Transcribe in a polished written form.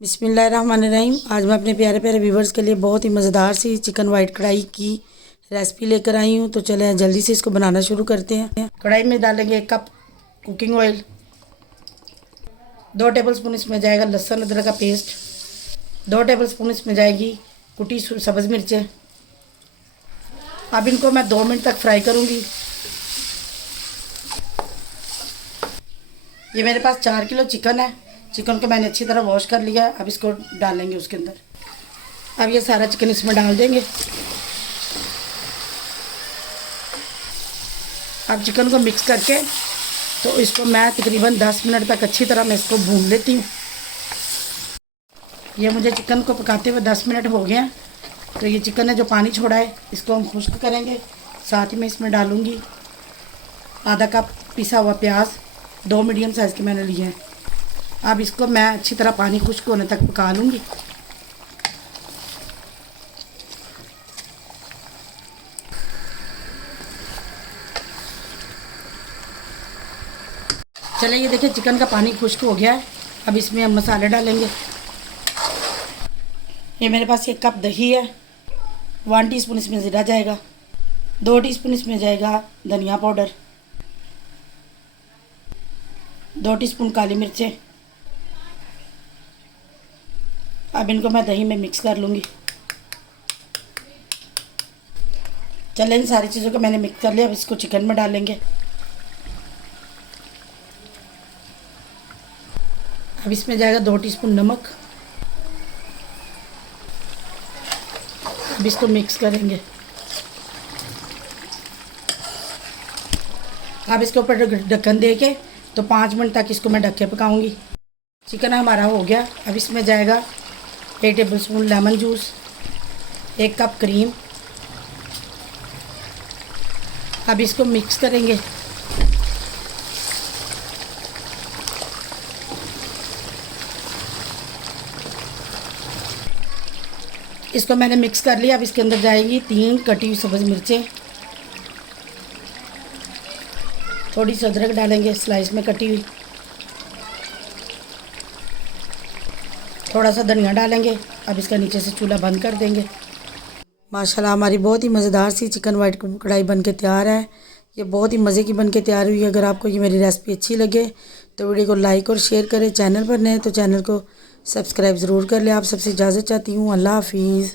बिस्मिल्लाहिर्रहमानिर्रहीम। आज मैं अपने प्यारे प्यारे व्यूवर्स के लिए बहुत ही मज़ेदार सी चिकन वाइट कढ़ाई की रेसिपी लेकर आई हूँ। तो चलें जल्दी से इसको बनाना शुरू करते हैं। कढ़ाई में डालेंगे 1 कप कुकिंग ऑयल, 2 टेबलस्पून इसमें जाएगा लहसुन अदरक का पेस्ट, 2 टेबलस्पून इसमें जाएगी कुटी सब्ज़ मिर्चें। अब इनको मैं 2 मिनट तक फ्राई करूँगी। ये मेरे पास 4 किलो चिकन है। चिकन को मैंने अच्छी तरह वॉश कर लिया है। अब इसको डालेंगे उसके अंदर। अब ये सारा चिकन इसमें डाल देंगे। अब चिकन को मिक्स करके तो इसको मैं तकरीबन 10 मिनट तक अच्छी तरह मैं इसको भून लेती हूँ। ये मुझे चिकन को पकाते हुए 10 मिनट हो गए हैं। तो ये चिकन ने जो पानी छोड़ा है इसको हम खुश्क करेंगे। साथ ही में इसमें डालूँगी आधा कप पिसा हुआ प्याज, 2 मीडियम साइज़ के मैंने लिए हैं। अब इसको मैं अच्छी तरह पानी खुश्क होने तक पका लूँगी। चलिए ये देखिए चिकन का पानी खुश्क हो गया है। अब इसमें हम मसाले डालेंगे। ये मेरे पास 1 कप दही है, 1 टीस्पून इसमें ज़ीरा जाएगा, 2 टीस्पून इसमें जाएगा धनिया पाउडर, 2 टीस्पून काली मिर्चें। अब इनको मैं दही में मिक्स कर लूँगी। चलें इन सारी चीज़ों को मैंने मिक्स कर लिया। अब इसको चिकन में डालेंगे। अब इसमें जाएगा 2 टीस्पून नमक। अब इसको मिक्स करेंगे। अब इसके ऊपर ढक्कन दे के तो 5 मिनट तक इसको मैं ढक के पकाऊंगी। चिकन हमारा हो गया। अब इसमें जाएगा 1 tablespoon lemon juice, 1 cup cream. अब इसको मिक्स करेंगे। इसको मैंने मिक्स कर लिया। अब इसके अंदर जाएगी 3 कटी हुई सब्ज़ मिर्चें, थोड़ी सी अदरक डालेंगे स्लाइस में कटी हुई, थोड़ा सा धनिया डालेंगे। अब इसका नीचे से चूल्हा बंद कर देंगे। माशाल्लाह हमारी बहुत ही मज़ेदार सी चिकन वाइट कढ़ाई बन के तैयार है। ये बहुत ही मज़े की बन के तैयार हुई है। अगर आपको ये मेरी रेसिपी अच्छी लगे तो वीडियो को लाइक और शेयर करें। चैनल पर नए तो चैनल को सब्सक्राइब ज़रूर कर लें। आप सबसे इजाज़त चाहती हूँ। अल्लाह हाफिज़।